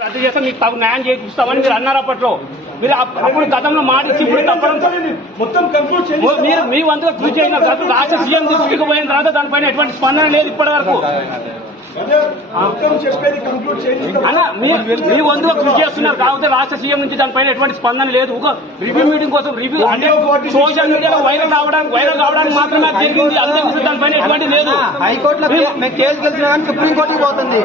రద్దు చేస్తే మీకు తగు న్యాయం చేయిస్తామని మీరు అన్నారు. అప్పట్లో మీరు అప్పుడు గతంలో మాటిచ్చి ఇప్పుడు తప్పడం మొత్తం కంక్లూడ్ మీరు మీ వంతుగా కృషి చేసిన రాష్ట్ర సీఎం దృష్టికి పోయిన తర్వాత దానిపైన ఎటువంటి స్పందన లేదు ఇప్పటి వరకు. చెప్పేది కంక్లూడ్ అలా మీ వంతుగా కృషి చేస్తున్నారు కాకపోతే రాష్ట్ర సీఎం నుంచి దానిపైన ఎటువంటి స్పందన లేదు. ఒక రివ్యూ మీటింగ్ కోసం రివ్యూ అంటే సోషల్ మీడియాలో వైరల్ కావడానికి మాత్రమే జరిగింది. అంతకుముందు దానిపైన ఎటువంటి లేదు. హైకోర్టులో కేసు గెలిచిన కానీ సుప్రీంకోర్టుకి పోతుంది.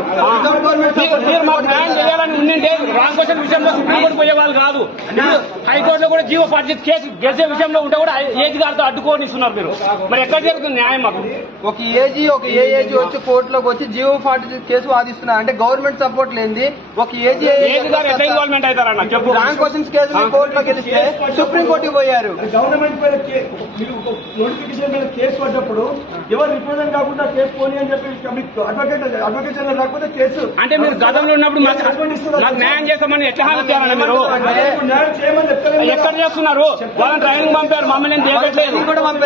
మీరు మాకు న్యాయం చేయాలని ఉండింటే రాంగ్ క్వశ్చన్ విషయంలో సుప్రీంకోర్టు పోయే వాళ్ళు కాదు. హైకోర్టులో కూడా జీవో 40 కేసు గెలిచే విషయంలో ఉంటే కూడా ఏజ్ గారితో అడ్డుకోనిస్తున్నారు మీరు. మరి ఎక్కడ జరుగుతుంది న్యాయం? మాకు ఒక ఏజ్ వచ్చి కోర్టులోకి వచ్చి జీవో 40 కేసు వాదిస్తున్నారు అంటే గవర్నమెంట్ సపోర్ట్ లేనిది ఒక ఏజ్ గారు ఎట్లా ఇన్వాల్వ్మెంట్ అవుతారన్న చెప్పు. రాంగ్ క్వశ్చన్స్ కేసు కోర్టులో గెలిస్తే సుప్రీంకోర్టుకి పోయారు. గవర్నమెంట్ పైన నోటిఫికేషన్ మీద కేసు పడ్డప్పుడు ఎవరు రిప్రజెంట్ కాకుండా కేసు పోనీ అని చెప్పి అడ్వకేట్ రాకపోతే కేసు అంటే మీరు గతంలో ఉన్నప్పుడు నాకు న్యాయం చేస్తామని ఎట్లా హామీ చేయాలన్నా మీరు? న్యాయం చేయమని ఎక్కడ చేస్తున్నారు? వాళ్ళని ట్రైనింగ్ పంపారు, మమ్మల్ని దేకట్లేదు.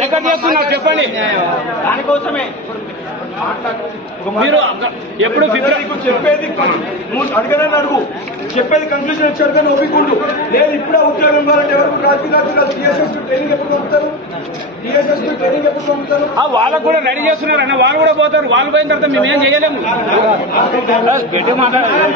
ఎక్కడ చేస్తున్నారు చెప్పండి. దానికోసమే మీరు ఎప్పుడు చెప్పేది అడగనని అడుగు, చెప్పేది కంక్లూజన్ వచ్చారు కానీ ఒప్పుకుండు లేదు. ఇప్పుడే ఉద్యోగం కావాలంటే ఎవరు రాజకీయ టీఎస్ఎస్ ట్రైనింగ్ ఎప్పుడు పంపుతారు? టీఎస్ఎస్ ట్రైనింగ్ ఎప్పుడు పంపుతారు? వాళ్ళకు కూడా రెడీ చేస్తున్నారు అన్న. వాళ్ళు కూడా పోతారు. వాళ్ళు పోయిన తర్వాత మేమేం చేయలేము. గట్టి మాట్లాడాలి.